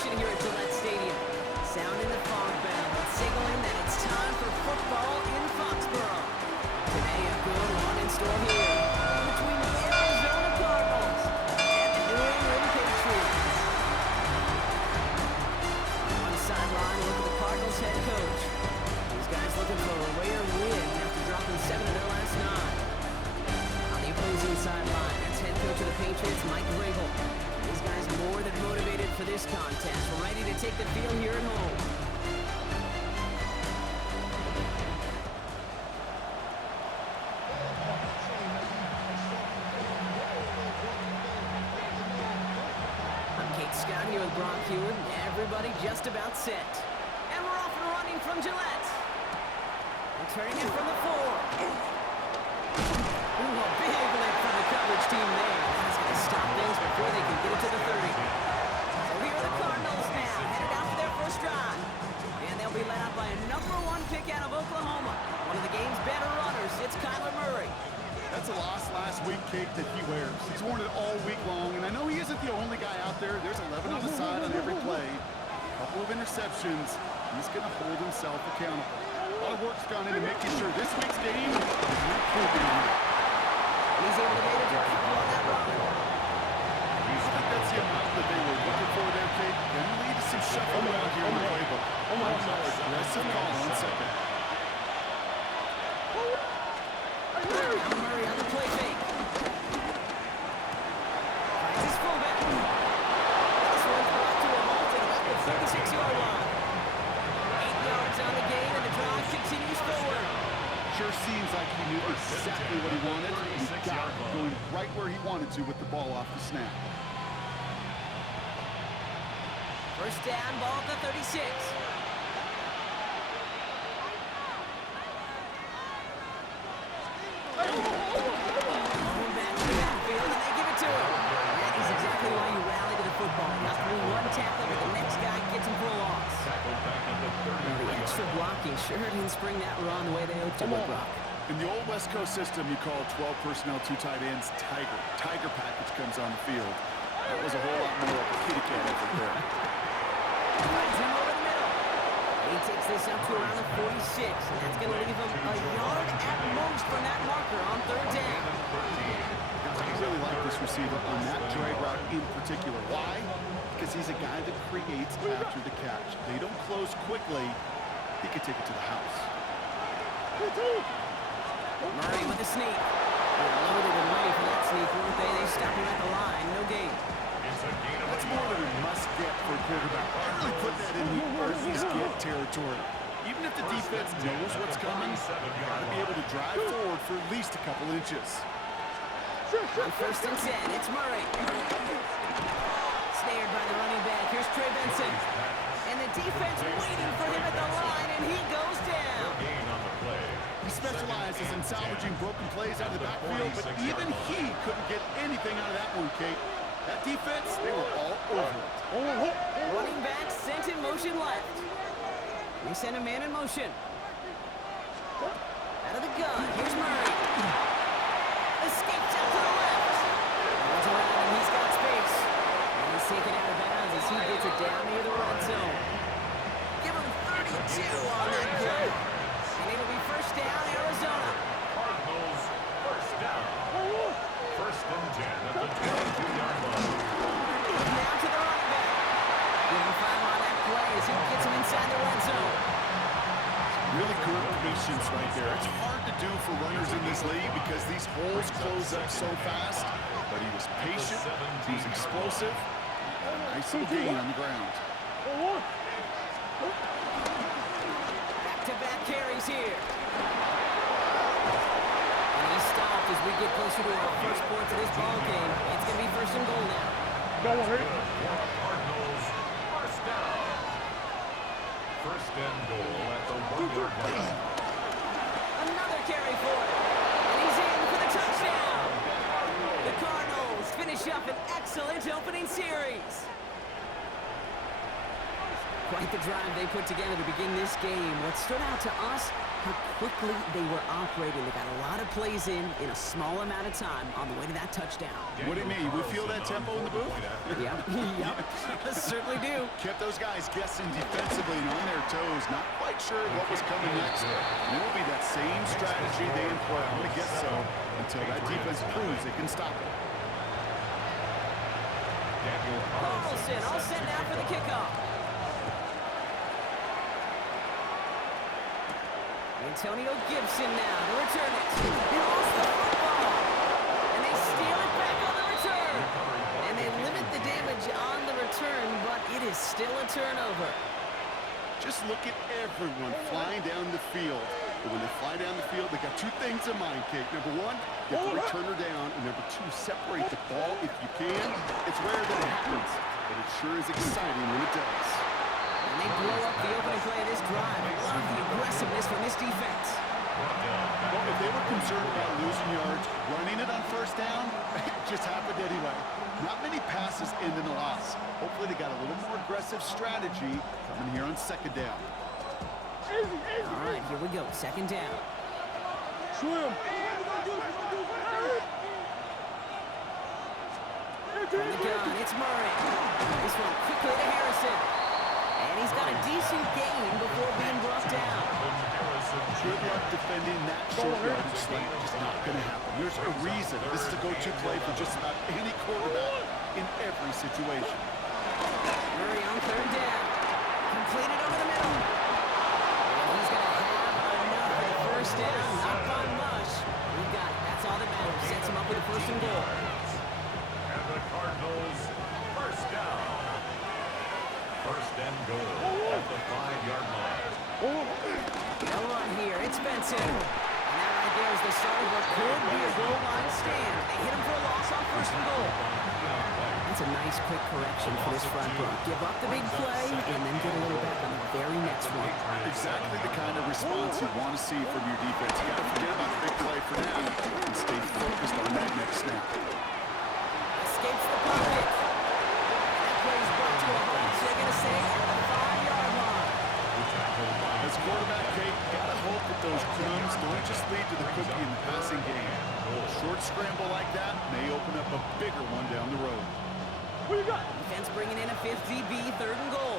celebration here at Gillette Stadium. Sounding the fog bell and signaling that it's time for football in Foxborough. Today, a good one in store here between the Arizona Cardinals and the New England Patriots. On one sideline, look at the Cardinals head coach. These guys looking for a rare win after dropping 7 of their last 9. On the opposing sideline, that's head coach of the Patriots, Mike Vrabel. These guys more than motivated for this contest, ready to take the field here at home. Scott here with Brock Hewitt. Everybody just about set. And we're off and running from Gillette. And turning it from the 4. Ooh, a big lift from the coverage team there. That's going to stop things before they can get it to the 30. So here are the Cardinals now, headed out for their first drive. And they'll be led out by a #1 pick out of Oklahoma. One of the game's better runners, it's Kyler Murray. That's a loss last week, Kate, that he wears. He's worn it all week long, and I know he isn't the only guy out there. There's 11 on the side on every play. A couple of interceptions. He's going to hold himself accountable. A lot of work's gone into making sure this week's game is improving. He's able to make a couple on that run. I think that's the amount that they were looking for there, Kate. Going to lead to some shuffling around here in the playbook. Aggressive call on second. Murray on the play fake. Finds his fullback. This one's brought to a halt at about the 36-yard line. 8 yards on the gain, and the drive continues forward. Sure seems like he knew exactly what he wanted. He got it, going right where he wanted to with the ball off the snap. First down, ball at the 36. Blocking sure didn't spring that run the way they hoped to with Brock. In the old West Coast system, you call 12 personnel, 2 tight ends, Tiger. Tiger package comes on the field. That was a whole lot more of a kitty cat effort there. Finds him over the middle. He takes this up to around the 46, and that's going to leave him a yard at most from that marker on 3rd down. I really like this receiver on that drag route in particular. Why? Because he's a guy that creates after the catch. They don't close quickly. He could take it to the house. Murray with the sneak. They're loaded and ready for that sneak, weren't they? They stopped him at the line. No gain. That's more than a must-get for a quarterback. I really put that in the always-get territory. Even if the defense knows what's coming, you got to be able to drive forward for at least a couple inches. On 1st and 10, it's Murray. Snared by the running back. Here's Trey Benson. And the defense waiting for him at the line, and he goes down. He specializes in salvaging broken plays out of the backfield, but even he couldn't get anything out of that one, Kate. That defense, they were all over it. Running back sent in motion left. We send a man in motion. Out of the gun, here's Murray. Escapes out to the left. Runs around, and he's got space. And he's taken out of bounds as he gets it down near the red zone. Give him 32 on that play. And it'll be first down, Arizona. Cardinals, first down. 1st and 10 at the 22-yard line. Now to the running back. Give him 5 on that play as he gets him inside the red zone. Really good patience right there. It's hard to do for runners in this league because these holes close up so fast. But he was patient, he was explosive, and a nice little gain on the ground. Back-to-back carries here. And he's stopped as we get closer to our first points of this ball game. It's going to be 1st and goal now. Cardinals, first down. 1st and goal at the 1-yard line. Another carry for it. And he's in for the touchdown. The Cardinals finish up an excellent opening series. Quite the drive they put together to begin this game. What stood out to us, how quickly they were operating. They got a lot of plays in a small amount of time on the way to that touchdown. What do you mean? We feel that tempo in the booth? Yep, certainly do. Kept those guys guessing defensively and on their toes, not quite sure what was coming next. And it will be that same strategy they employ, I'm going to guess so, until that defense proves they can stop it. Carlson all set now for the kickoff. Antonio Gibson now to return it. He lost the football. And they steal it back on the return. And they limit the damage on the return, but it is still a turnover. Just look at everyone flying down the field. But when they fly down the field, they got two things in mind, Kate. Number one, get the returner down. And number two, separate the ball if you can. It's rare that it happens, but it sure is exciting when it does. And they blow up the opening play of this drive. I love the aggressiveness from this defense. Well, if they were concerned about losing yards, running it on first down, it just happened anyway. Not many passes end in a loss. Hopefully they got a little more aggressive strategy coming here on second down. All right, here we go. Second down. Swim. From the gun, it's Murray. This one quickly to Harrison. And he's got a decent gain before being brought down. Good luck defending that short yardage slant. Just not going to happen. There's a reason this is a go-to play for just about any quarterback in every situation. Murray on third down. Completed over the middle. And he's going to have enough for the first down. Not by much. We got it. That's all that matters. Sets him up with a first and goal. And the Cardinals, first down. First and goal at the 5-yard line. No run here. It's Benson. And that right there is the start of what could be a goal line stand. They hit him for a loss on first and goal. That's a nice quick correction for this front row. Give up the big play and then get a little back on the very next one. Exactly the kind of response you want to see from your defense. You got to forget about the big play for now and stay focused on that next snap. Escapes the pocket. And that play is brought to a halt. So they're going to say at the 5-yard line. As quarterback, Kate, gotta hope that those crumbs don't just lead to the cookie in the passing game. A short scramble like that may open up a bigger one down the road. What you got? Defense bringing in a 5th DB, third and goal.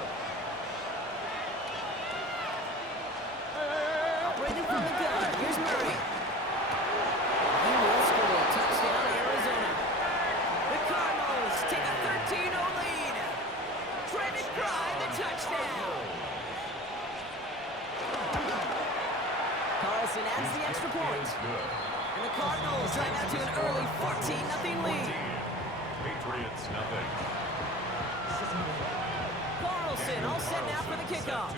Operating from the gun. Here's Murray. He will score. Touchdown, Arizona. The Cardinals take a 13-0 lead. Trey McBride, the touchdown. Carlson adds the extra point. And the Cardinals right now to an early 14-0 lead. Patriots, nothing. Carlson all set now for the kickoff.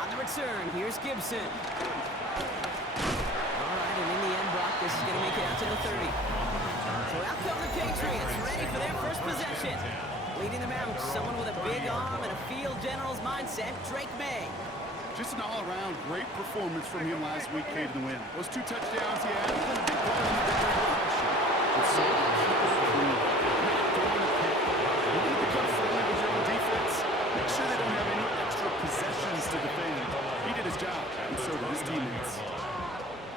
On the return, here's Gibson. All right, and in the end, Brock, this is going to make it out to the 30. So out come the Patriots, ready for their first possession. Leading them out, someone with a big arm and a field general's mindset, Drake May. Just an all-around great performance from him last week, Kate, to win. Those 2 touchdowns he had, a big part of the victory. It's so clean. Not throwing a pick. You need to become friendly with your own defense. Make sure they don't have any extra possessions to defend. He did his job, and so did his teammates.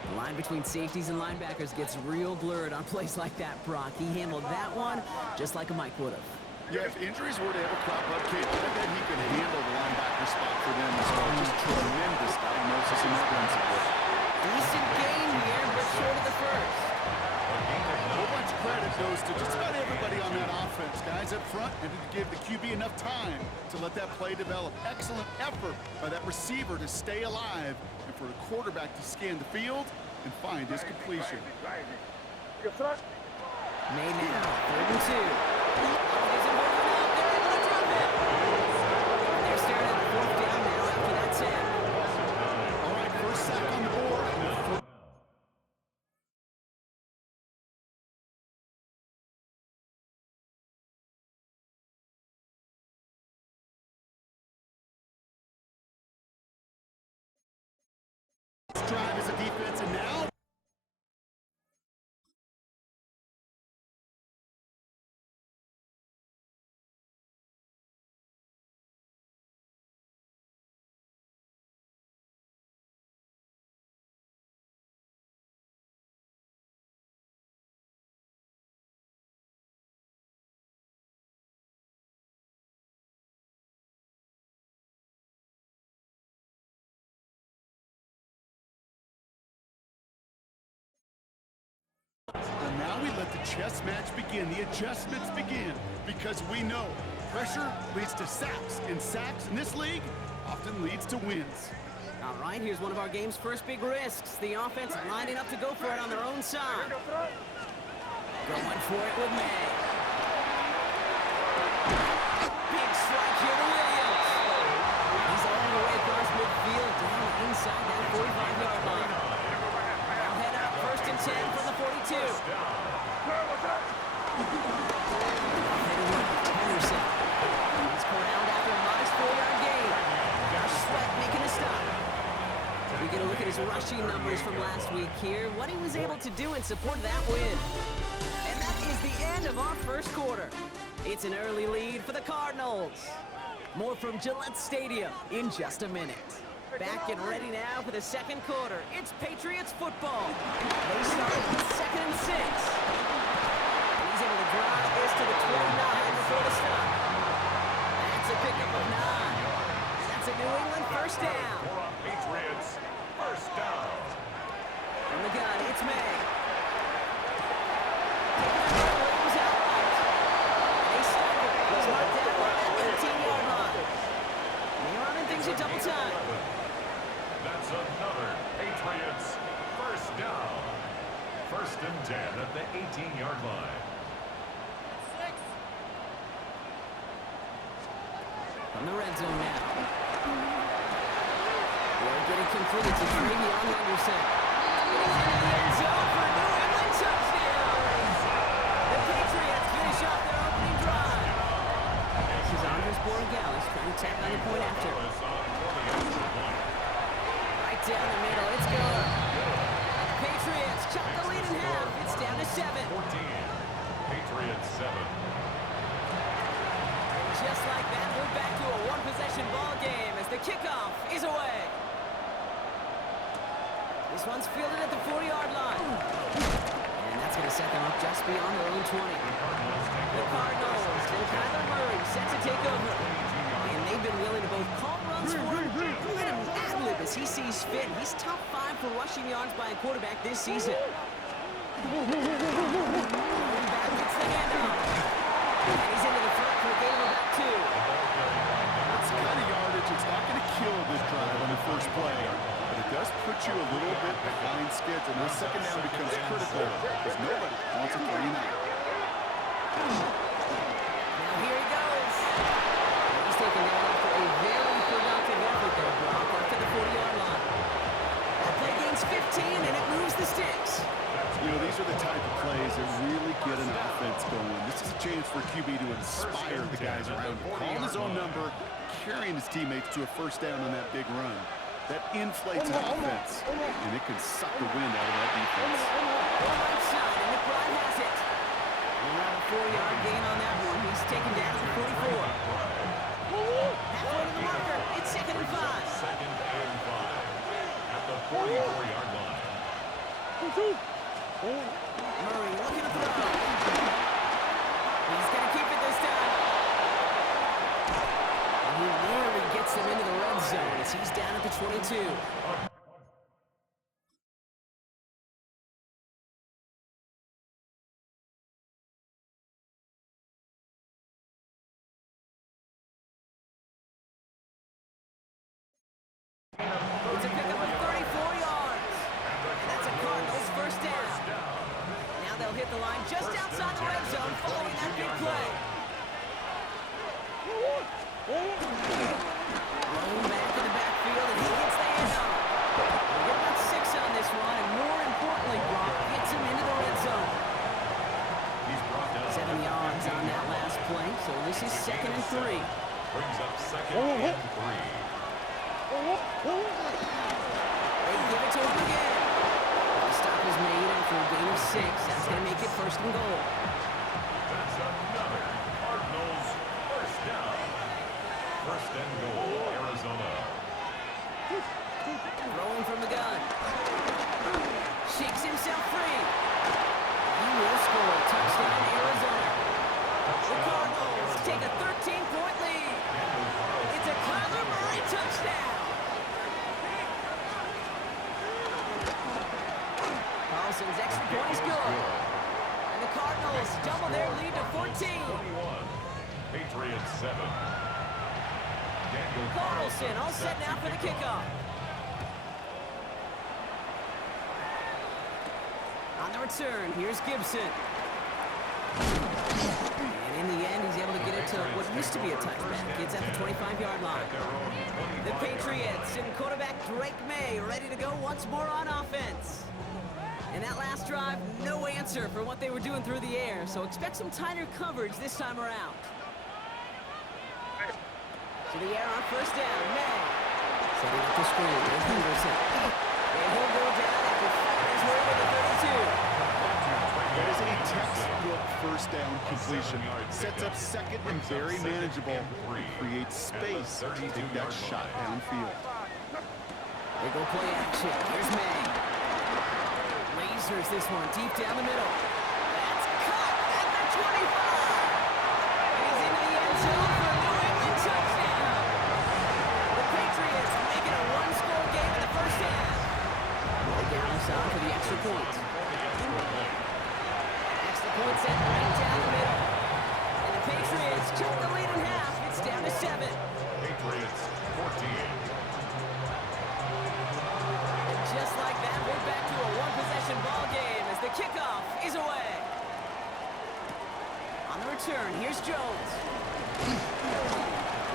The line between safeties and linebackers gets real blurred on plays like that, Brock. He handled that one just like a Mike would have. Yeah, if injuries were to ever crop up, Kate, I bet he could handle the linebacker spot for them as well. Just tremendous diagnosis and run support. Decent game here, but short of the first. A whole bunch of credit goes to just about everybody on that offense. Guys up front had to give the QB enough time to let that play develop. Excellent effort by that receiver to stay alive and for the quarterback to scan the field and find his completion. May now, 3rd and 2. They're able to drop it. They're staring at the 4th down now after that 10. All right, first sack on the board. Drive as a defense, and now Now we let the chess match begin, the adjustments begin, because we know pressure leads to sacks, and sacks in this league often leads to wins. All right, here's one of our game's first big risks. The offense lining up to go for it on their own side. Going for it with May. Big strike here to Williams. He's all the way across midfield, down inside that 45-yard line. Now head up, 1st and 10 from the 42. Heading up, Henderson. He's corralled after a modest 4-yard gain. Sweat making a stop. We get a look at his rushing numbers from last week here, what he was able to do in support of that win. And that is the end of our first quarter. It's an early lead for the Cardinals. More from Gillette Stadium in just a minute. Back and ready now for the second quarter. It's Patriots football. They start with 2nd and 6. And he's able to drive this to the 29 before the stop. That's a pickup of 9. That's a New England first down. Patriots first down. From the gun, it's May. Williams outright. They stop it. He's marked down on that 18-yard line. They're running things at double time. That's another Patriots first down. 1st and 10 at the 18-yard line. From the red zone now. We're getting completed to Travion Henderson. He's in the end zone for a New England touchdown. The Patriots finish off their opening drive. This is Andres Borregales trying to tack on the point after. Right down the middle, it's good. The Patriots chop the lead in half. It's down to 7. 14. Patriots 7. Just like that, we're back to a one-possession ball game as the kickoff is away. This one's fielded at the 40-yard line. And that's going to set them up just beyond their own 20. The Cardinals and Kyler Murray set to take over. And they've been willing to both call runs for him and let him ad-lib as he sees fit. He's top 5 for rushing yards by a quarterback this season. Going back, gets the handoff. And he's into the front for a gain of about 2. That's the kind of yardage that's not going to kill this drive on the first play, but it does put you a little bit behind schedule. This second down becomes critical because nobody wants a 3 and out. Now here he goes. He's taken down after a very productive effort there, Brock, up to the 40-yard line. The play gains 15, and it moves the sticks. You know, these are the type of plays that really get an offense going. This is a chance for QB to inspire the guys around him. Calling his own number, carrying his teammates to a first down on that big run. That inflates an offense, and it can suck the wind out of that defense. Right side, and McBride has it. And around a 4-yard gain on that one. He's taken down to 44. Halfway to the marker. It's 2nd and 5. 2nd and 5 at the 44-yard line. Murray looking to throw. He's going to keep it this time. And he rarely gets them into the red zone as he's down at the 22. It's a pickup of 34 yards. That's a Cardinals first down. Now they'll hit the line just outside the red zone following that big play. Rolling back in the backfield, and he hits the handoff. They get about 6 on this one, and more importantly, Brock gets him into the red zone. He's brought down 7 yards on that last play, so this is 2nd and 3. Brings up 2nd and 3. They give it to him again. The stop is made after a gain of 6. That's going to make it 1st and goal. That's another Cardinals first down. 1st and goal, Arizona. Rolling from the gun. Shakes himself free. He will score. Touchdown, Arizona. The Cardinals take a 13-point lead. It's a Kyler Murray touchdown. Carlson's extra point is good. And the Cardinals double their lead to 14. 21. Patriots 7. Daniel Carlson all set now for the kickoff. On the return, here's Gibson. And in the end, he's able to get it to what used to be a touchback. It's at the 25-yard line. The Patriots and quarterback Drake May ready to go once more on offense. And that last drive, no answer for what they were doing through the air, so expect some tighter coverage this time around. To the air on first down, May. Setting up the screen with Henderson. And he'll go down after firing his way to the 32. That is a textbook first down completion. Sets up second and very manageable. And creates space to take that shot downfield. They go play action. Here's May. Lasers this one deep down the middle. That's caught at the 25. He's into the end zone for a New England touchdown. The Patriots make it a one-score game in the first half. They get outside for the extra point. Extra point set right down the middle. And the Patriots cut the lead in half. It's down to 7. Patriots 14. Just like that, we're back to a one-possession ball game as the kickoff is away. On the return, here's Jones.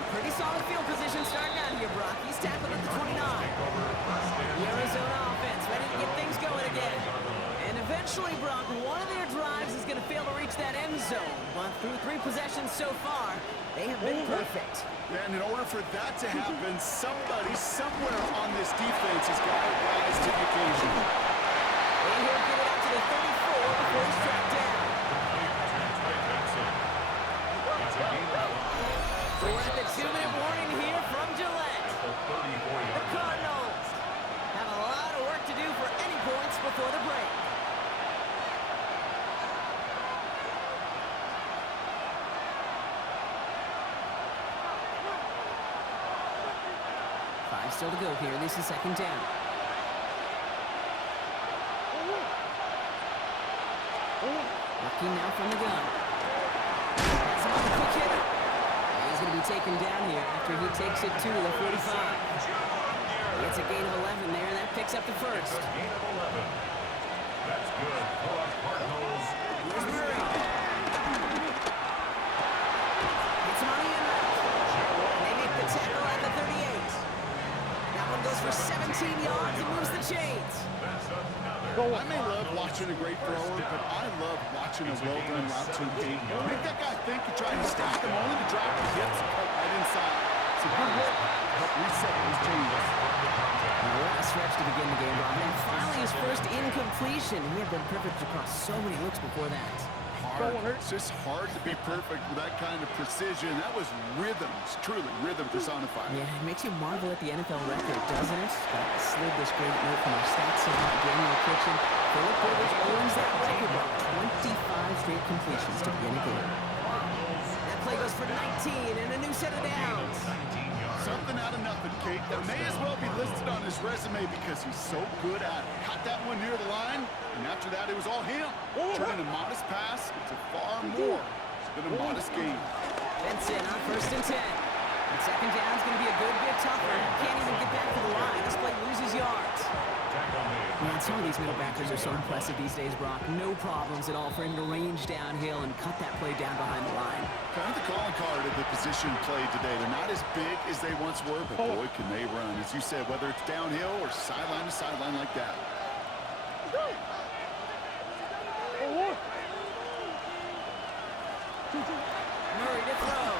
Pretty solid field position starting out here, Brock. He's tackled at the 29. The Arizona offense ready to get things going again. And eventually, Brock, one of their drives is going to fail to reach that end zone. But through 3 possessions so far, they have been perfect. And in order for that to happen, somebody somewhere on this defense has got to rise to the occasion. And he'll get it up to the 34 before he's tracked down. So we're at the 2-minute warning here from Gillette. The Cardinals have a lot of work to do for any points before the break. Still to go here. This is second down. Looking now from the gun. That's another quick hitter. And he's going to be taken down here after he takes it to the 45. It's a gain of 11 there, and that picks up the first. Gain of 11. That's good for our Cardinals. Here's Murray. It's money in left. They make the tackle at the 38. That one goes for 17 yards and moves the chains. I may love watching a great thrower, but I love watching a well-done route to gain. Make that guy think you're trying to stack him only to drop his hips right inside. So good work to help reset those chains. What a stretch to begin the game, Rob. And finally his first incompletion. He had been perfect across so many looks before that. It's just hard to be perfect with that kind of precision. That was rhythm. It's truly rhythm personified. Yeah, it makes you marvel at the NFL record, doesn't it? Slid this great note from our stats center, Daniel Kitchen. Philip Rivers owns that record by 25 straight completions to begin a game. That play goes for 19 and a new set of downs. Something out of nothing, Kate. That may as well be listed on his resume because he's so good at it. Caught that one near the line, and after that, it was all him. Turning a modest pass into far more than a modest gain. Benson on first and 10. And second down is going to be a good bit tougher. Can't even get back to the line. This play loses yards. Man, some of these middle backers are so impressive these days, Brock. No problems at all for him to range downhill and cut that play down behind the line. Kind of the calling card of the position played today. They're not as big as they once were, but boy, can they run. As you said, whether it's downhill or sideline to sideline like that. Murray to throw.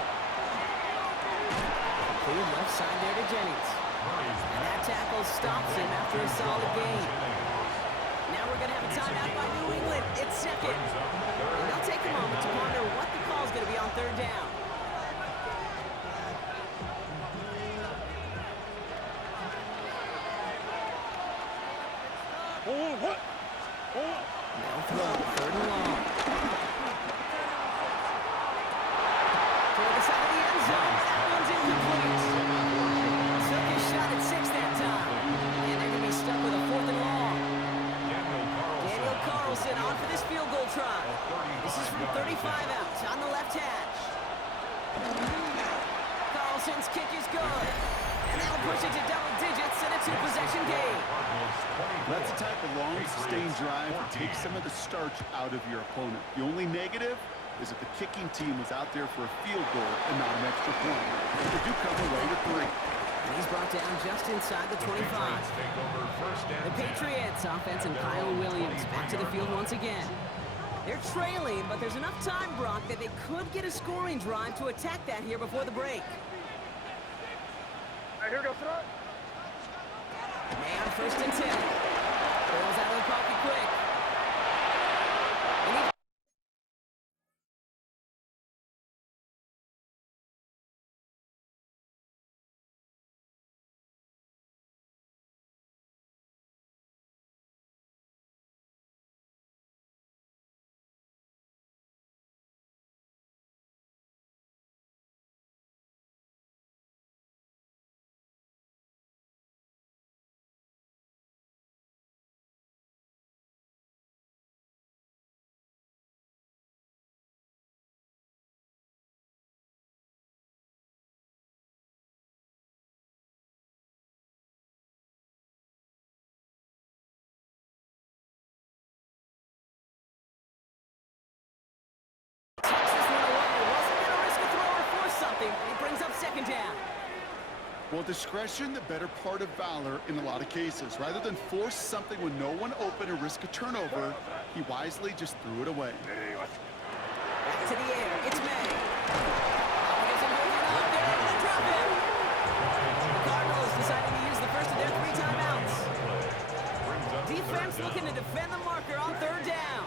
Cleared left side there to Jennings. And that tackle stops him after a solid gain. Now we're going to have a timeout by New England. It's second. And they'll take a moment to ponder what the call is going to be on third down. They'll throw third and long. Toward the side of the end zone. That one's incomplete. Took his shot at 6 that time. And they're going to be stuck with a 4th and long. Daniel Carlson on for this field goal try. Carlson's kick is good. And they'll push it to double digits in a two-possession game. That's the type of long, sustained drive that takes some of the starch out of your opponent. The only negative is that the kicking team was out there for a field goal and not an extra point. They do come away with 3. And he's brought down just inside the 25. The Patriots offense and Kyle Williams back to the field once again. They're trailing, but there's enough time, Brock, that they could get a scoring drive to attack that here before the break. Here we go, throw it. May on 1st and 10. Throws out of the pocket quick. And he It brings up 2nd down. Well, discretion, the better part of valor in a lot of cases. Rather than force something when no one open and risk a turnover, he wisely just threw it away. Back to the air. It's May. There's a movement up there. They're going to drop him. The Cardinals deciding to use the first of their 3 timeouts. Defense looking to defend the marker on 3rd down.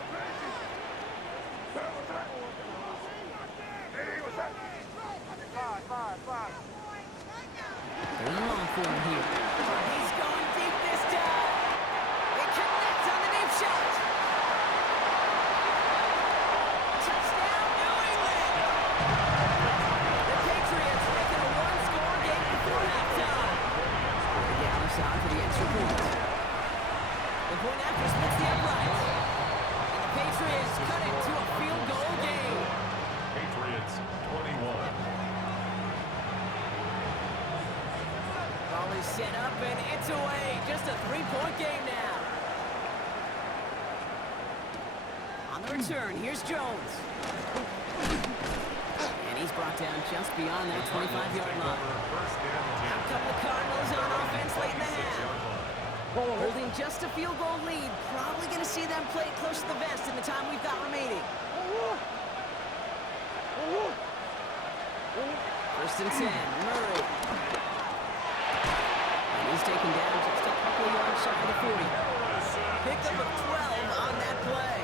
They're long for him here. He's going deep this time. It connects on the deep shot. Touchdown, New England. The Patriots making a 1-score game before halftime. The other side for the extra point. The point after splits the uprights. And the Patriots cut it to a field goal game. Patriots 21. Ball is set up and it's away. Just a 3-point game now. On the return, here's Jones. And he's brought down just beyond that 25-yard line. Now a couple of Cardinals on offense late in the half. Holding just a field goal lead. Probably going to see them play it close to the vest in the time we've got remaining. 1st and 10, Murray. And he's taken down just a couple of yards shy of the 40. Pickup of 12 on that play.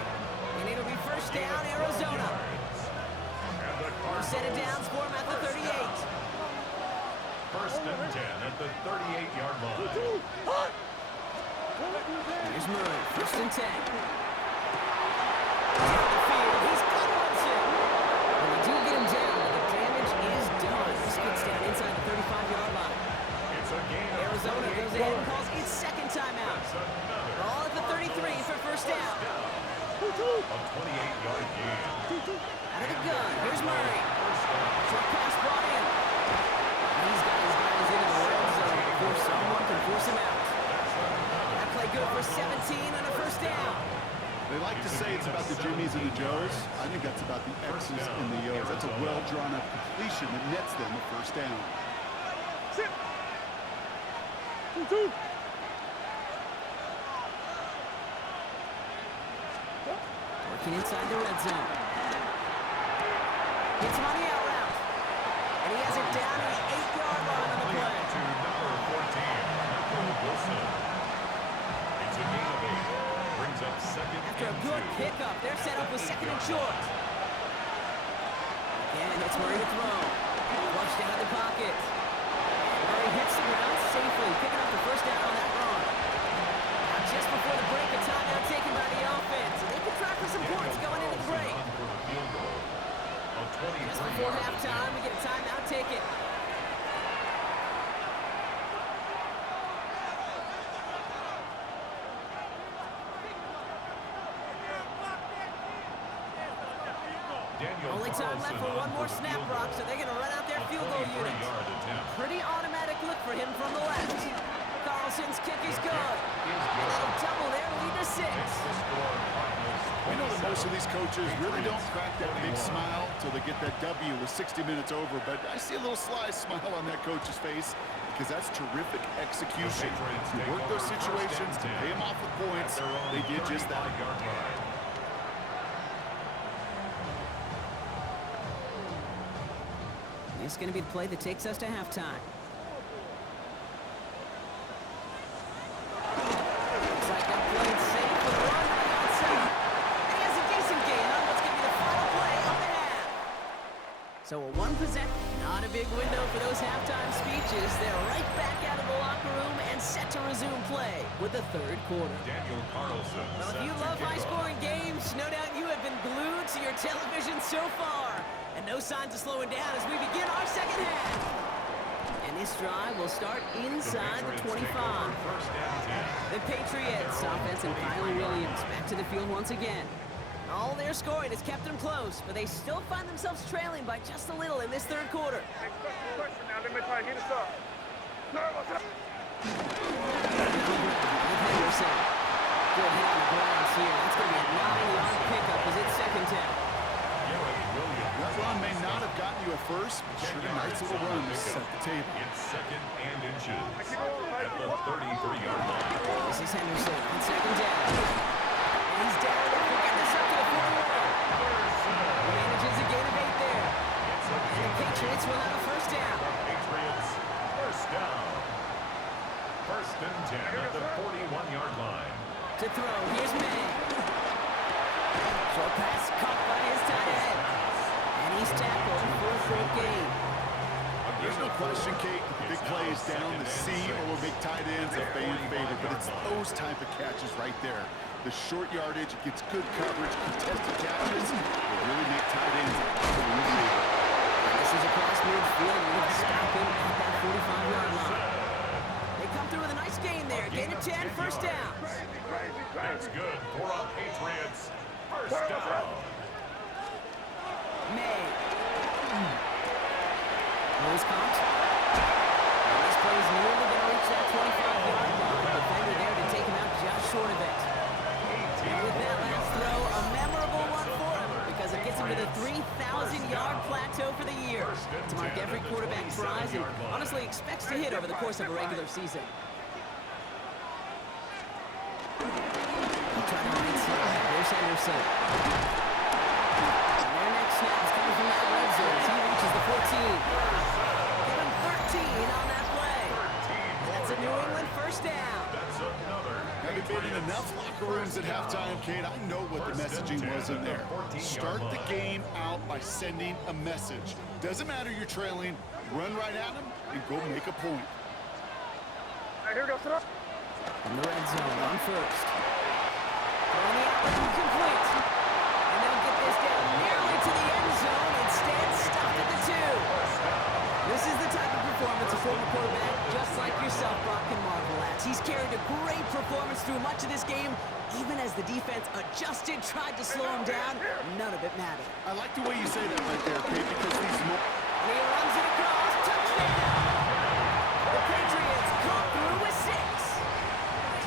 And it'll be 1st down, Arizona. We'll set it down for him at the 38. 1st and 10 at the 38-yard line. Here's Murray, 1st and 10. Down the field, he's got Wilson. And they do get him down, but the damage is done. This gets down inside the 35-yard line. It's a game. Arizona goes ahead and calls its 2nd timeout. Ball at the 33 for 1st down. A 28-yard game. Out of the gun, here's Murray. Short pass brought in. And he's got his guys into the red zone before someone can force him out. That play good for 17 and a 1st down. They like to say it's about the Jimmies and the Joes. I think that's about the X's and the O's. That's a well-drawn-up completion that nets them a 1st down. Sit. 2-2. Working inside the red zone. Gets him on the out route. And he has it down to the 8-yard line on the play. To number 14, Wilson. It's a gain of 8. Brings up 2nd After a and good 2. pickup, they're set up with 2nd and short. Again, it's Murray to throw. Flushed out of the pocket. Murray hits the ground safely, picking up the 1st down on that run. Now just before the break, a timeout taken by the offense. And they can try for some points going into the break. Just before halftime, we get a timeout taken. Daniel Only time left for one more snap, Brock, so they're going to run out their field goal unit. Pretty automatic look for him from the left. Carlson's kick is good. And that'll double their lead to 6. We know that most of these coaches really don't crack that big smile till they get that W with 60 minutes over, but I see a little sly smile on that coach's face because that's terrific execution. To work those situations, to pay them off with points, they did just that. This is going to be the play that takes us to halftime. Looks like they're playing safe with a run on the outside. And he has a decent gain on what's going to be the final play of the half. So a one possession, not a big window for those halftime speeches. They're right back out of the locker room and set to resume play with the third quarter. Daniel Carlson. Well, if you love high-scoring games, no doubt you have been glued to your television so far. And no signs of slowing down as we begin our second half. And this drive will start inside the 25. The Patriots offense and Kyle Williams back to the field once again. All their scoring has kept them close, but they still find themselves trailing by just a little in this third quarter. Now let me try to hit us up. Henderson. Good hit on the grounds here. That's going to be a 9-yard pickup as it's second down. That run may not have gotten you at first, but sure a nice little run to set the table. It's second and inches at the 33-yard line. This is Henderson on second down. And he's down. We'll get this up to the 41. He manages a gain of 8 there. And the Patriots will have a first down. Patriots, first down. First and 10 at the 41-yard line. To throw, here's May. Short pass caught by his tight end. And he's tackled for a full gain. There's no question, Kate, that the big plays down the seam or big tight ends are fan favorite, but it's those type of catches right there. The short yardage, it gets good coverage, contested catches, they really make tight ends unbelievable. This is across midfield, and we'll stop him at that 45-yard line. They come through with a nice gain there. Gain of 10, first down. That's good for our Patriots. First down. May. Nose count. And this play is nearly going to reach that 25-yard line. The defender there to take him out just short of it. And with that last throw, a memorable one for him because it gets him to the 3,000-yard plateau for the year. It's a mark every quarterback tries and honestly expects to hit over the course of a regular season. He'll try to right side. There's Henderson. And their next snap is coming from that red zone as he reaches the 14. Give him 13 on that play. That's a New England first down. That's another. Having been in enough locker rooms at halftime, Kate, I know what the messaging was in there. Start the game out by sending a message. Doesn't matter you're trailing, run right at them and go make a point. Here we go, sir. In the red zone on first. Throwing the outlet incomplete. And they'll get this down nearly to the end zone. Instead, stopped at the 2. This is the type of performance a former quarterback, just like yourself, Brock, can marvel at. He's carried a great performance through much of this game, even as the defense adjusted, tried to slow him down. None of it mattered. I like the way you say that right there, Kate, because these And he runs it across. Touchdown! The Patriots come through with 6.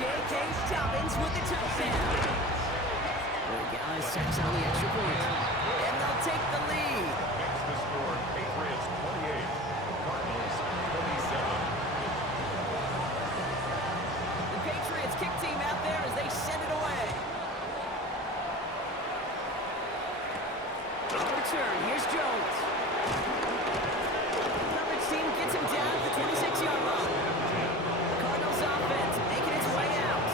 J.K. Dobbins with the touchdown. The guys sacks on the extra point. And they'll take the lead. Next to score, Patriots 28, Cardinals 27. The Patriots kick team out there as they send it away. On return, here's Jones. Coverage team gets him down at the 26-yard line. The Cardinals offense making its way out.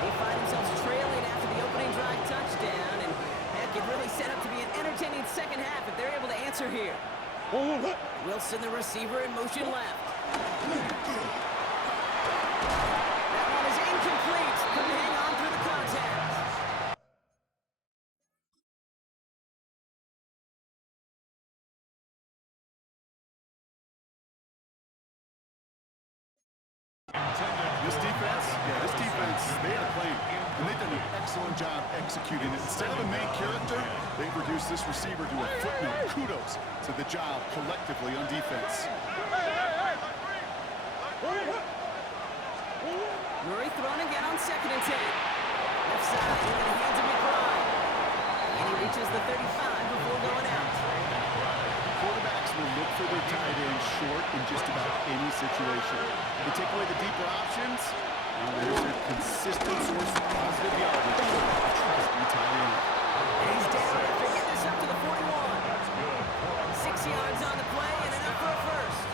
They find themselves trailing after the opening drive touchdown, and heck, it really set up to be an entertaining second half if they're able to answer here. Wilson, the receiver, in motion left. That one is incomplete. Couldn't hang on through the contact. This defense, they had a plan, and they've done an excellent job executing it. Instead of a main character, they've reduced this receiver to a footnote. Kudos to the job collectively on defense. Murray thrown again on 2nd and 10. Left side into the hands of McBride. And he reaches the 35 before going out. Quarterbacks will look for their tight end short in just about any situation. They take away the deeper options. Now there's a consistent source of positive yardage. Trusty tight end. And he's down after getting this up to the 41. 6 yards on the play and enough for a first.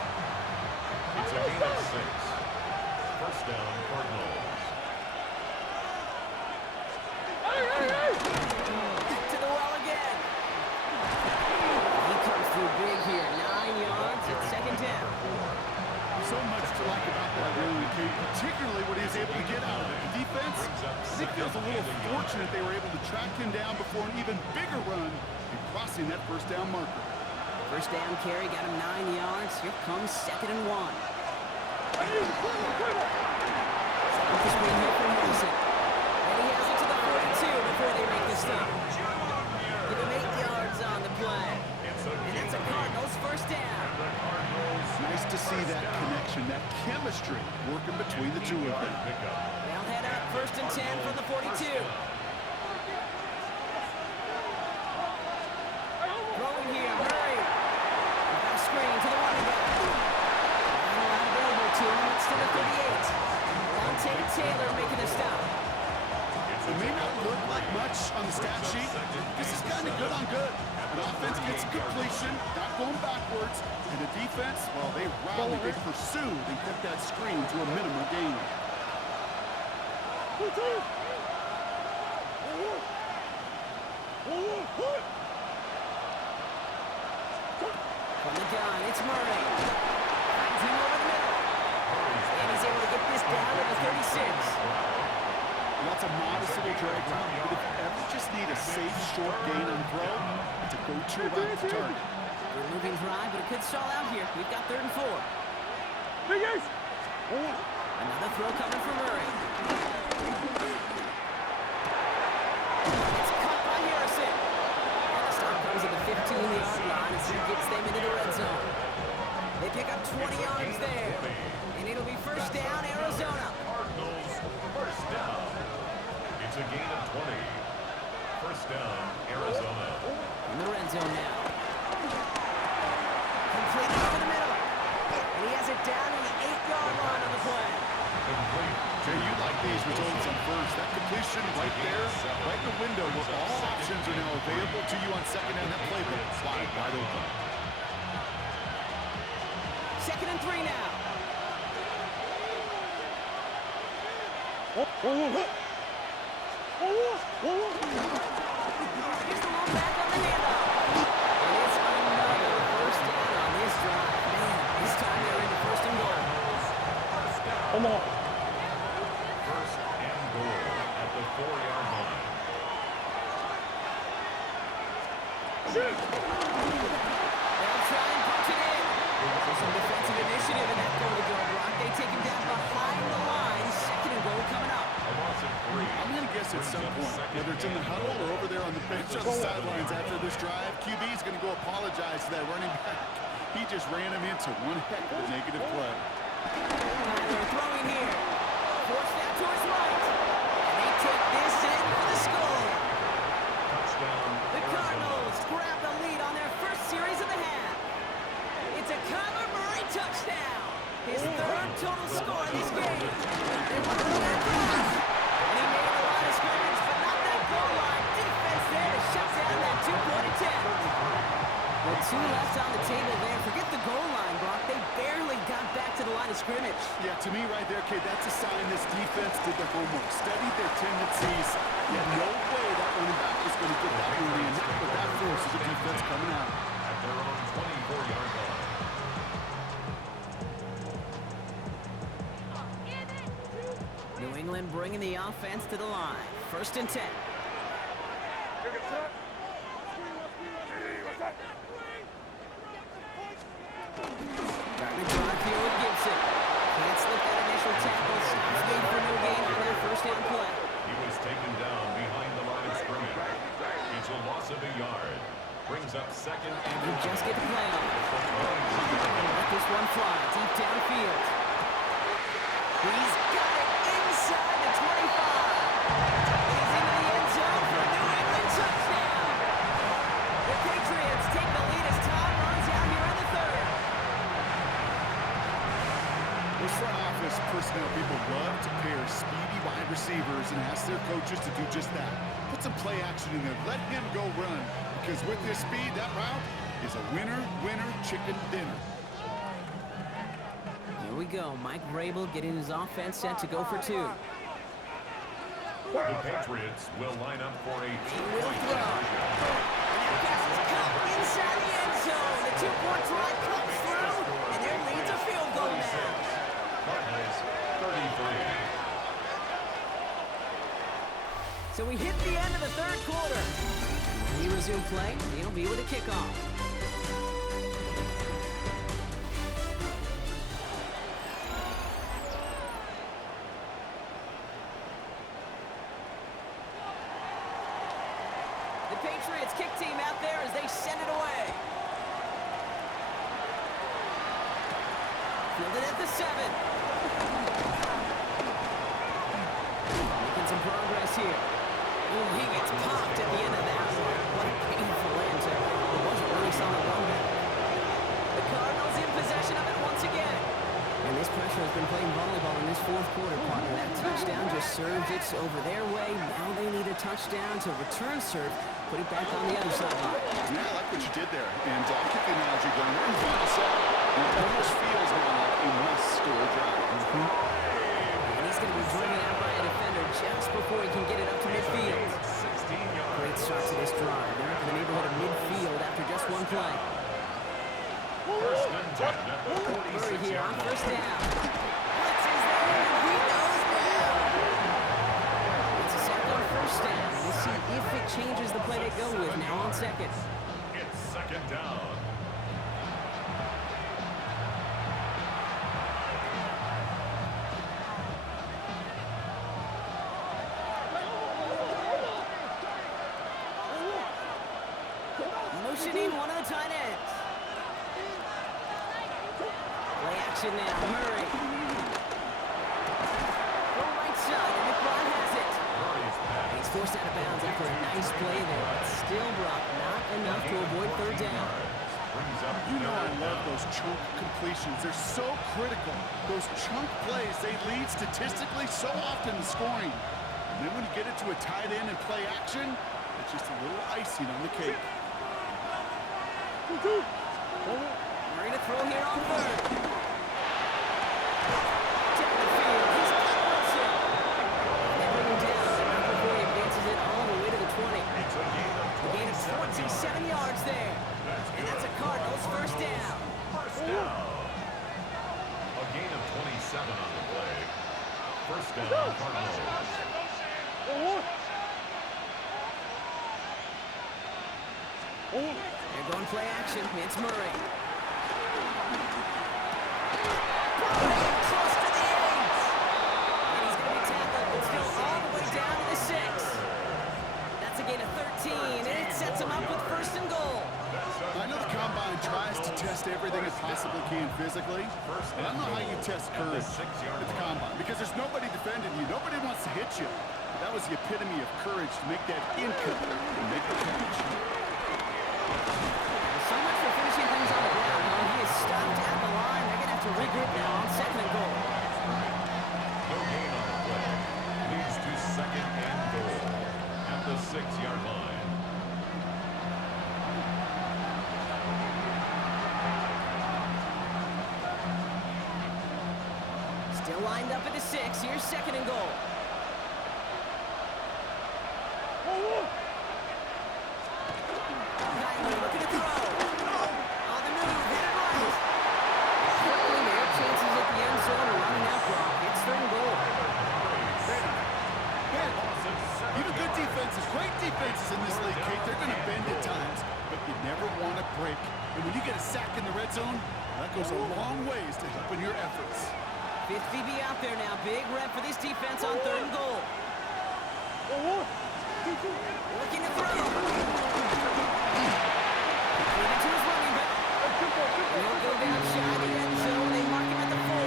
It's a gain of 6. First down, Cardinals. To the well again. He comes through big here. 9 yards at 2nd down. So much to like about that run, particularly what he was able to get out of it. The defense, I think, feels a little fortunate they were able to track him down before an even bigger run and crossing that first down marker. First down carry got him 9 yards. Here comes 2nd and 1. Second to screen here for Harrison. And he has it to the 42 before they make the stop. Give him 8 yards on the play. And that's a Cardinals first down. Nice to see that connection, that chemistry working between the two of them. They'll head up 1st and 10 from the 42. Throwing here, Murray. Without a screen to the running back. Now out available to him. It's to the 38. Dante Taylor making a stop. It may not look like much on the stat sheet. This is kind of good on good. An offense gets completion, not going backwards, and the defense, well, they rallied, they pursued, and kept that screen to a minimal gain. From the gun, it's Murray. Finds him over the middle. And he's able to get this down to the 36. That's a modest little drag route, but if you ever just need a safe, short gain on throw, it's a go-to route to target. We're moving drive, but it could stall out here. We've got 3rd and 4. Another throw coming from Murray. It's caught by Harrison. And the stop comes at the 15-yard line as he gets them into the red zone. They pick up 20 yards there. And it'll be first down, Arizona. Cardinals first down. It's a gain of 20. First down, Arizona. In the red zone now. Completed over the middle. And he has it down to the 8-yard line on the play. Complete. Jay, you like these results on first. That completion right there, right in the window where all options are now available to you on second down. That playbook is wide open. 2nd and 3 now. Here's the long back on the handoff. And it's another first down on this drive. Man, this time they're in the 1st and goal. First and goal at the 4-yard line. They'll try and punch it in. Some defensive initiative in that goal to go block. They take him down behind the line. 2nd and goal coming up. A loss of 3. I'm going to guess at some point, whether it's in the huddle or over there on the bench on the sidelines after this drive, QB is going to go apologize to that running back. He just ran him into one heck of a negative play. Tyler throwing here. Forced out to his right. And they take this in for the score. Touchdown, The Cardinals grab the lead on their first series of the half. It's a Kyler Murray touchdown. His 3rd total score in this game. They want to run that cross. And he made a lot of scrimmage, but not that goal line. Defense there to shut down that 2-point attempt. With 2 left on the table there. Forget the goal line, Brock. They barely got back to the line of scrimmage. Yeah, to me right there, kid, that's a sign this defense did their homework, studied their tendencies. Yeah, no way that running back was going to get that money, and not with that force of the defense coming out. at their own 24-yard line. New England bringing the offense to the line. 1st and 10. Starting to drive here with Gibson. Can't slip that initial tackle. Stops made for no gain on their 1st down play. He was taken down behind He's got it inside the 25. He's into the end zone for a New England touchdown. The Patriots take the lead as Tom runs out here on the third. Those front office personnel people love to pair speedy wide receivers and ask their coaches to do just that. Put some play action in there. Let him go run. Because with his speed, that route is a winner, chicken dinner. Here we go. Mike Vrabel getting his offense set to go for two. The Patriots will line up for a He will throw. And that pass is caught inside the end zone. The two-point try comes through, and their lead's a field goal now. Cardinals 33. So we hit the end of the third quarter. When we resume play, it'll be with a kickoff. The Patriots kick team out there as they send it away. Fielded at the 7. Making some progress here. Ooh, he gets popped at the end of that one. What a painful end to what was a really solid run back. The Cardinals in possession of it once again. And this pressure has been playing volleyball in this fourth quarter, partner. That touchdown just served it over their way. Now they need a touchdown to return serve, put it back on the other sideline. Yeah, I like what you did there. And I'll keep the analogy going. We're in the final set. It almost feels now like a must-score drive. And he's going to be driven out by a defender just before he can get it up to midfield. 16 yards. Great start to this drive. They're up in the neighborhood of midfield after just one play. First and 10 at the Murray here on 46-yard first line. down. Blitz is there, and he goes down. It's a sack on first down. We'll see if it changes the play they go with now on second. It's second down. Motioning one of the tight ends. Play action now, Murray. Go right side, and McBride has it. Murray's pass. He's forced out of bounds after a nice play there, but still, Brock, not enough to avoid third down. Brings up You know I third love down. those chunk completions. They're so critical. Those chunk plays, they lead statistically so often in scoring. And then when you get it to a tight end and play action, it's just a little icing on the cake. Murray to throw here on third. Down the field, he's got Wilson. And they bring him down, but not before he advances it all the way to the 20. It's a gain of A gain of 27 yards there. And that's a Cardinals first down. First down. A gain of 27 on the play. First down, Cardinals. They're going play action. It's Murray. Close to the 8. And he's going to be tackled, but still all the way down to the 6. That's a gain of 13, and it sets him up with first and goal. I know the Combine tries to test everything it possibly can physically. And I don't know how you test courage at the Combine, because there's nobody defending you. Nobody wants to hit you. But that was the epitome of courage to make that income and make the catch. So much for finishing things on the ground. Now he is stopped at the line. They're going to have to regroup now on second and goal. No gain on the play. Leads to second and goal at the 6-yard line. Still lined up at the 6. Here's second and goal. Kyler looking to throw. On the move, hit it right. Quickly, their chances at the end zone are running out, Brock. It's third and goal. Even good defenses, great defenses in this league, Kate, they're going to bend at times, but you never want to break. And when you get a sack in the red zone, that goes a long ways to helping your efforts. Fifth DB out there now. Big rep for this defense on third and goal. Looking to throw. Leading to his running back. And he'll go down shy of the end zone. They mark him at the 4.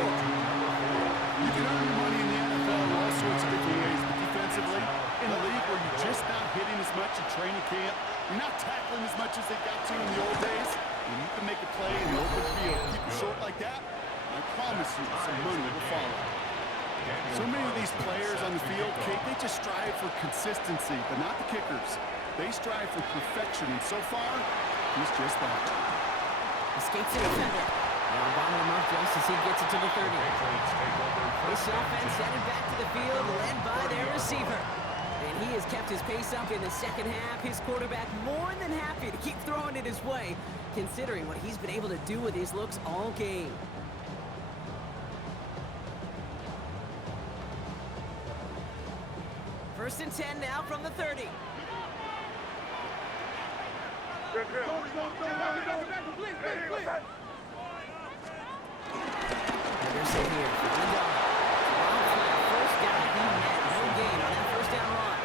You can earn so money will follow. So many of these players on the field, Kate, they just strive for consistency, but not the kickers. They strive for perfection, and so far, he's just that. Escapes the defender. Now bottom him up just as he gets it to the 30. This offense headed back to the field, led by their receiver. And he has kept his pace up in the second half. His quarterback more than happy to keep throwing it his way, considering what he's been able to do with his looks all game. First and 10 now from the 30. Good, good. Henderson here for the dog. First down he had. No gain on that first down run.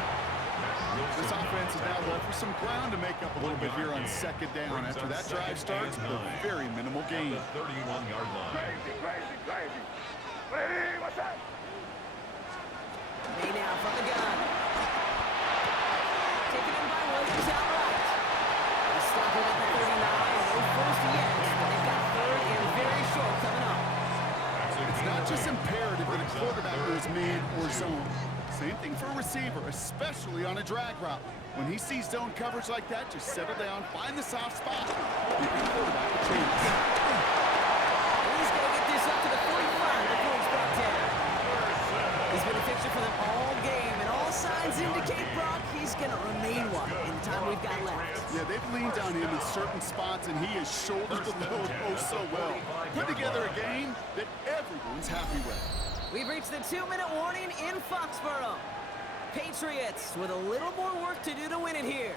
This offense is now left with some ground to make up a little bit here on second down. After that drive starts with a very minimal gain. 31-yard line. Crazy. Hey, what's that? May now from the gun. Taken in by Williams outright. They stop him at the 39. No first yet, but they've got third and very short coming up. It's not just imperative that a quarterback goes man or zone. Same thing for a receiver, especially on a drag route. When he sees zone coverage like that, just settle down, find the soft spot, give your quarterback a chance. He's going to get this up to the 45 before he's brought down. He's been a fixture for them all game, and all signs indicate, Brock, he's going to remain one in the time we've got left. Yeah, they've leaned on him in certain spots, and he has shouldered the load oh so well. Put together a game that everyone's happy with. We've reached the 2-minute warning in Foxborough. Patriots with a little more work to do to win it here.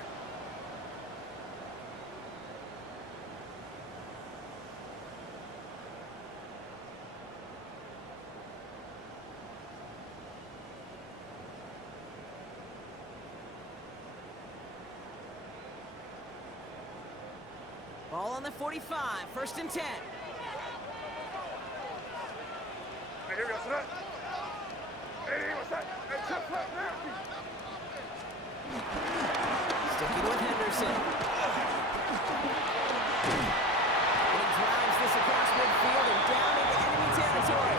Ball on the 45, first and 10. Hey, here we go, son. Hey, what's that? Hey, tough play, nasty. Sticking with Henderson. And he drives this across midfield and down into enemy territory.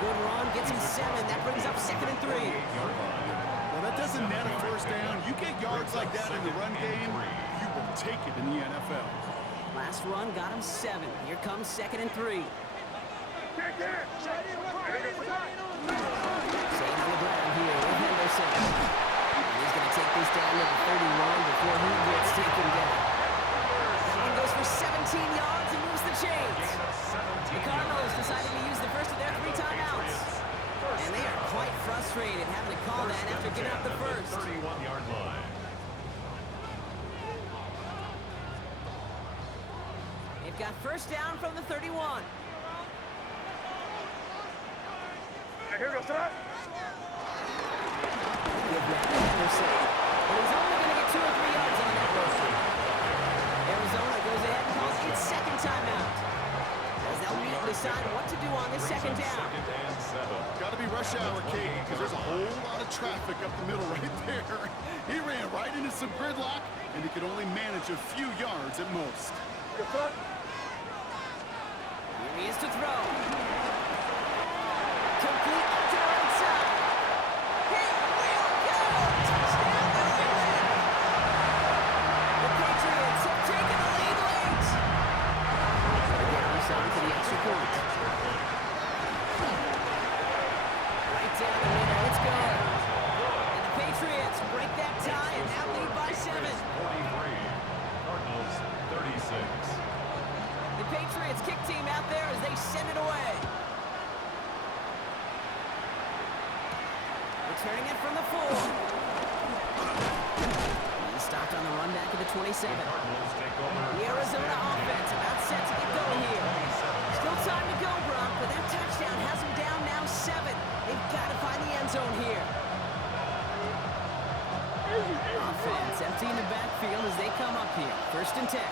Good run, gets him 7. That brings up second and 3. Well, that doesn't net a first down. You get yards like that in the run game, you will take it in the NFL. Last run got him 7. Here comes second and 3. Get it. Hey, what's that? Staying on the ground here with Henderson. And he's going to take this down to the 31 before he gets taken down. That one goes for 17 yards and moves the chains. The Cardinals decided to use the first of their 3 timeouts. And they are quite frustrated having to call that after giving up the first. 31-yard line. They've got first down from the 31. Hey, here we go, son. Give that to Henderson. But he's only going to get 2 or 3 yards on that run. Arizona goes ahead and calls its second timeout, as they'll meet and decide what to do on this second down. Second and 7. Got to be rush hour, Kate, because there's a whole lot of traffic up the middle right there. He ran right into some gridlock, and he could only manage a few yards at most. Good, son. Here he is to throw. Complete to the right side. He will go! Touchdown, New England! The Patriots have taken the lead late. Again, he's on to the extra point. Right down the middle, let's go. And the Patriots break that tie and now lead by 7. 43. Cardinals 36. The Patriots kick team out there as they send it away. Returning it from the 4. He stopped on the run back at the 27. Cardinals take over. The Arizona offense about set to get going here. Still time to go, Brock, but that touchdown has them down now 7. They've got to find the end zone here. Offense emptying the backfield as they come up here. First and 10.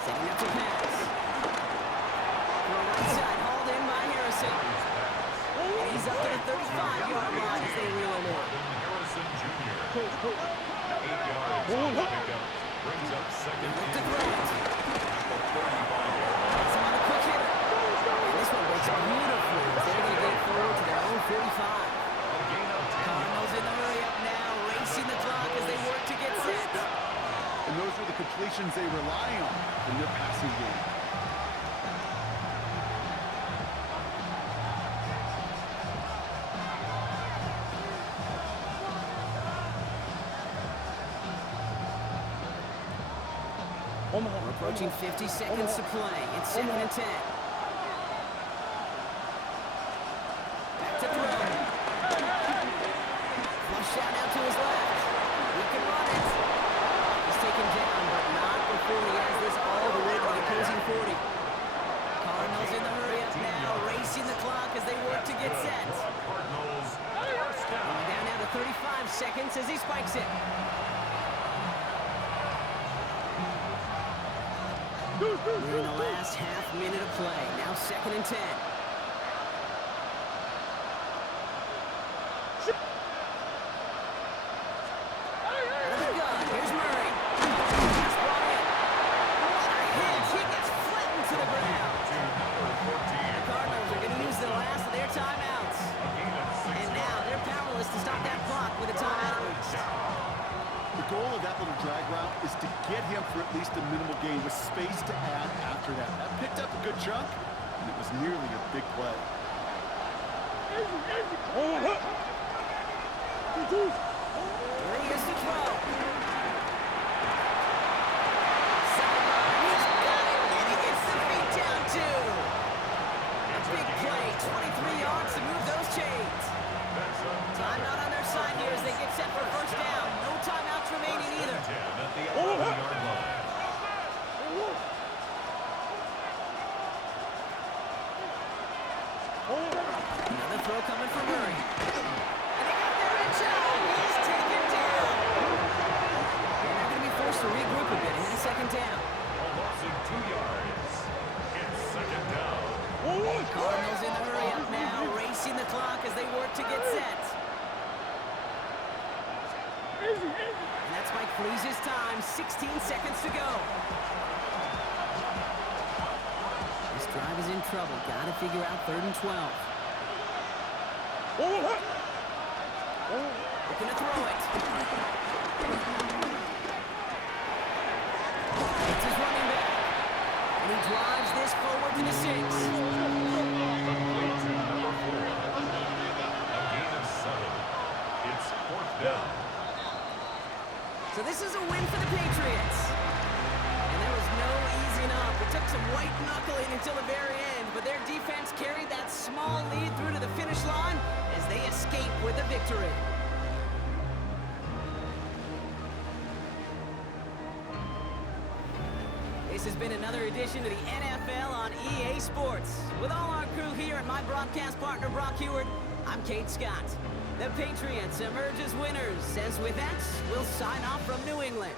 Setting up to pass. Throw right side, hauled in by Harrison. And he's up to the 35-yard line as they reel him in. Harrison Jr. 8 yards on the pickup. Brings up second Look to and throw it. at the 35-yard It's on a quick hitter. And this one works beautifully as they're going to get forward to their own 45. A gain of 10. Cardinals in the hurry up now, racing the clock as they work to get set. And those are the completions they rely on in their passing game. We're approaching 50 seconds to play. It's 7 and 10. Back to throw. Flush out now to his left. He can run it. He's taken down, but not before he has this all the way to the opposing 40. Cardinals in the hurry up now, racing the clock as they work to get set. Cardinals first down. Down now to 35 seconds as he spikes it. We're in the last half minute of play. Now 2nd and 10. Out of the gun. Here's Murray. Pass brought in. What a hit. He gets flattened to the ground. To number 14. The Cardinals are going to use the last of their timeouts. A gain of 6 And now they're powerless to stop that clock with a timeout at least. The goal of that little drag route is to get him for at least a minimal gain with space to add after that. That picked up a good chunk, and it was nearly a big play. Here he is to throw. Sideline, he's got it, and he gets the feet down too. A big play, 23 yards to move those chains. Timeout on their side here as they get set for first down. No timeouts remaining either. 10 at the 11-yard line. Another throw coming from Murray. And they got their end zone. He's taken down. And they're going to be forced to regroup a bit ahead of 2nd down. A loss of 2 yards. It's 2nd down. Cardinals in the hurry up now, racing the clock as they work to get set. And that's Mike Freeze's time, 16 seconds to go. This drive is in trouble. Got to figure out 3rd and 12. Looking to throw it. It's his running back. And he drives this forward to the 6. Complete to number 4. A gain of 7. It's 4th down. So this is a win for the Patriots. And there was no easing up. It took some white knuckling until the very end, but their defense carried that small lead through to the finish line as they escape with a victory. This has been another edition of the NFL on EA Sports. With all our crew here and my broadcast partner, Brock Heward, I'm Kate Scott. The Patriots emerge as winners, as with that, we'll sign off from New England.